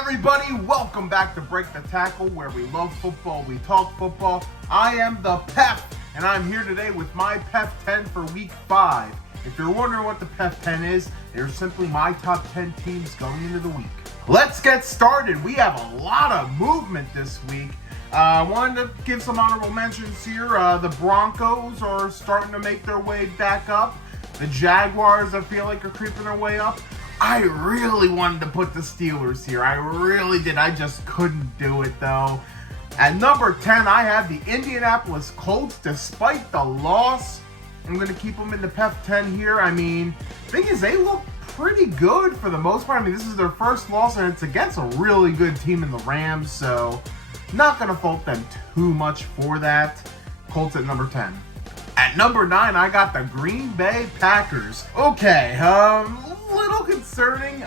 everybody, welcome back to Break the Tackle, where we love football, we talk football. I am the PEF, and I'm here today with my PEF 10 for week 5. If you're wondering what the PEF 10 is, they're simply my top 10 teams going into the week. Let's get started. We have a lot of movement this week. I wanted to give some honorable mentions here. The Broncos are starting to make their way back up. The Jaguars, I feel like, are creeping their way up. I really wanted to put the Steelers here. I really did. I just couldn't do it, though. At number 10, I have the Indianapolis Colts, despite the loss. I'm going to keep them in the PEF 10 here. I mean, thing is, they look pretty good for the most part. I mean, this is their first loss, and it's against a really good team in the Rams, so not going to fault them too much for that. Colts at number 10. At number 9, I got the Green Bay Packers. Okay, little concerning.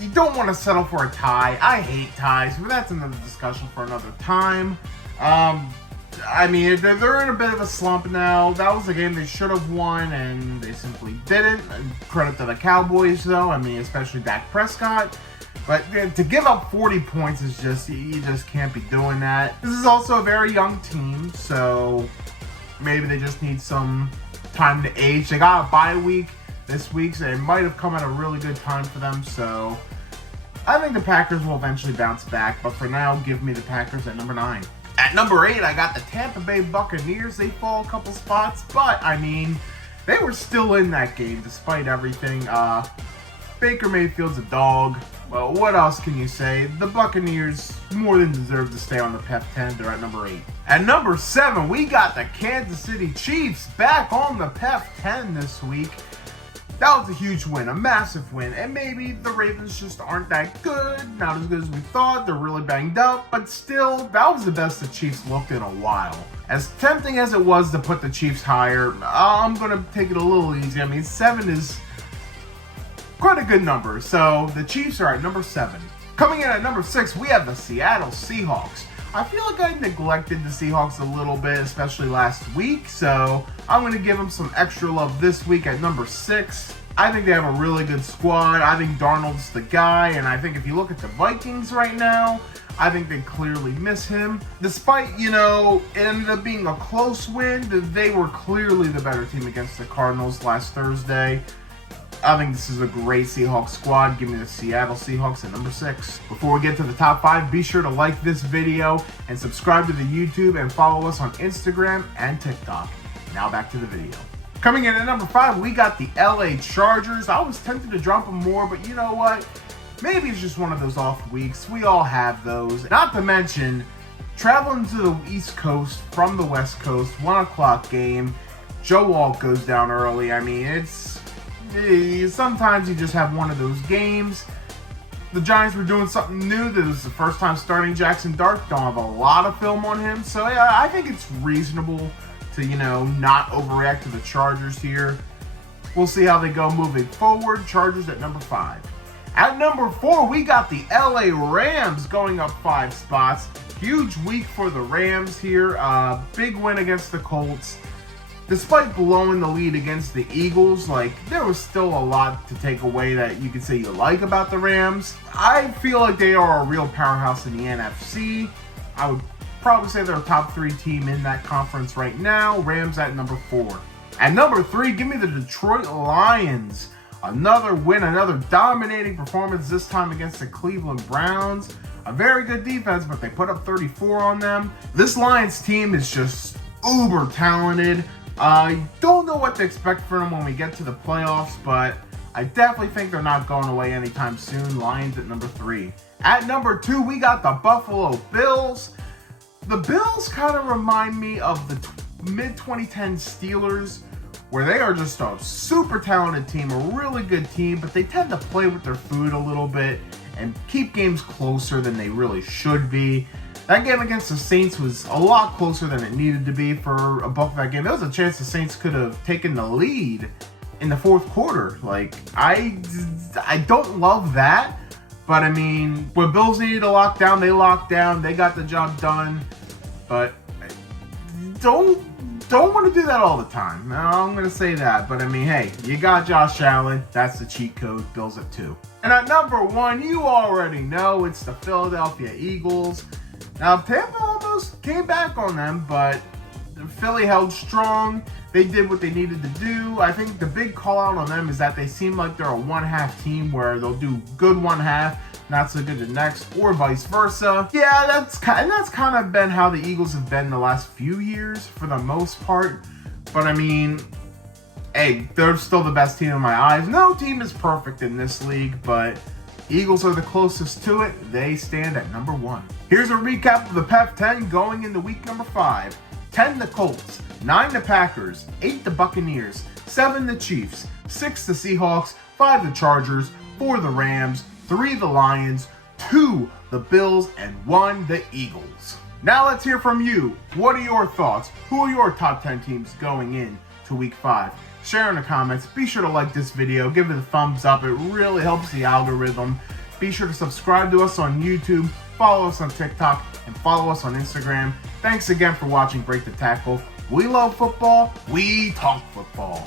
You don't want to settle for a tie. I hate ties, but that's another discussion for another time. I mean, they're in a bit of a slump now. That was a game they should have won, and they simply didn't. Credit to the Cowboys, though. I mean, especially Dak Prescott. But to give up 40 points is just, you just can't be doing that. This is also a very young team, so maybe they just need some time to age. They got a bye week this week, so it might have come at a really good time for them. So I think the Packers will eventually bounce back, but for now, give me the Packers at number 9. At number 8, I got the Tampa Bay Buccaneers. They fall a couple spots, but I mean, they were still in that game despite everything. Baker Mayfield's a dog. Well, what else can you say? The Buccaneers more than deserve to stay on the PEF 10. They're at number 8. At number 7, we got the Kansas City Chiefs back on the PEF 10 this week. That was a huge win, a massive win, and maybe the Ravens just aren't that good, not as good as we thought. They're really banged up, but still, that was the best the Chiefs looked in a while. As tempting as it was to put the Chiefs higher, I'm going to take it a little easy. I mean, 7 is quite a good number, so the Chiefs are at number 7. Coming in at number 6, we have the Seattle Seahawks. I feel like I neglected the Seahawks a little bit, especially last week, so I'm going to give them some extra love this week at number 6. I think they have a really good squad. I think Darnold's the guy, and I think if you look at the Vikings right now, I think they clearly miss him. Despite, it ended up being a close win, they were clearly the better team against the Cardinals last Thursday. I think this is a great Seahawks squad. Give me the Seattle Seahawks at number 6. Before we get to the top 5, be sure to like this video and subscribe to the YouTube and follow us on Instagram and TikTok. Now back to the video. Coming in at number 5, we got the LA Chargers. I was tempted to drop them more, but you know what? Maybe it's just one of those off weeks. We all have those. Not to mention, traveling to the East Coast from the West Coast, 1 o'clock game. Joe Walt goes down early. I mean, sometimes you just have one of those games. The Giants were doing something new. This was the first time starting Jackson Dart. Don't have a lot of film on him. So yeah, I think it's reasonable to, not overreact to the Chargers here. We'll see how they go moving forward. Chargers at number 5. At number 4, we got the LA Rams going up 5 spots. Huge week for the Rams here. Big win against the Colts. Despite blowing the lead against the Eagles, there was still a lot to take away that you could say you like about the Rams. I feel like they are a real powerhouse in the NFC. I would probably say they're a top 3 team in that conference right now. Rams at number 4. At number 3, give me the Detroit Lions. Another win, another dominating performance, this time against the Cleveland Browns. A very good defense, but they put up 34 on them. This Lions team is just uber talented. I don't know what to expect from them when we get to the playoffs, but I definitely think they're not going away anytime soon. Lions at number 3. At number 2, we got the Buffalo Bills. The Bills kind of remind me of the mid-2010 Steelers, where they are just a super talented team, a really good team, but they tend to play with their food a little bit and keep games closer than they really should be. That game against the Saints was a lot closer than it needed to be for a bulk of that game. There was a chance the Saints could have taken the lead in the fourth quarter. I don't love that, but I mean, when Bills needed to lock down, they locked down. They got the job done, but don't don't want to do that all the time. No, I'm going to say that. But I mean, hey, you got Josh Allen. That's the cheat code. Bills at 2. And at number 1, you already know it's the Philadelphia Eagles. Now, Tampa almost came back on them, but Philly held strong. They did what they needed to do. I think the big call out on them is that they seem like they're a one-half team where they'll do good one half, not so good the next, or vice versa. Yeah, that's kind of been how the Eagles have been the last few years for the most part. But I mean, hey, they're still the best team in my eyes. No team is perfect in this league, but Eagles are the closest to it. They stand at number 1. Here's a recap of the PEF 10 going into week number 5. 10 the Colts, 9 the Packers, 8 the Buccaneers, 7 the Chiefs, 6 the Seahawks, 5 the Chargers, 4 the Rams, 3 the Lions, 2 the Bills, and 1 the Eagles. Now let's hear from you. What are your thoughts? Who are your top 10 teams going in to week 5? Share in the comments. Be sure to like this video. Give it a thumbs up. It really helps the algorithm. Be sure to subscribe to us on YouTube. Follow us on TikTok and follow us on Instagram. Thanks again for watching Break the Tackle. We love football. We talk football.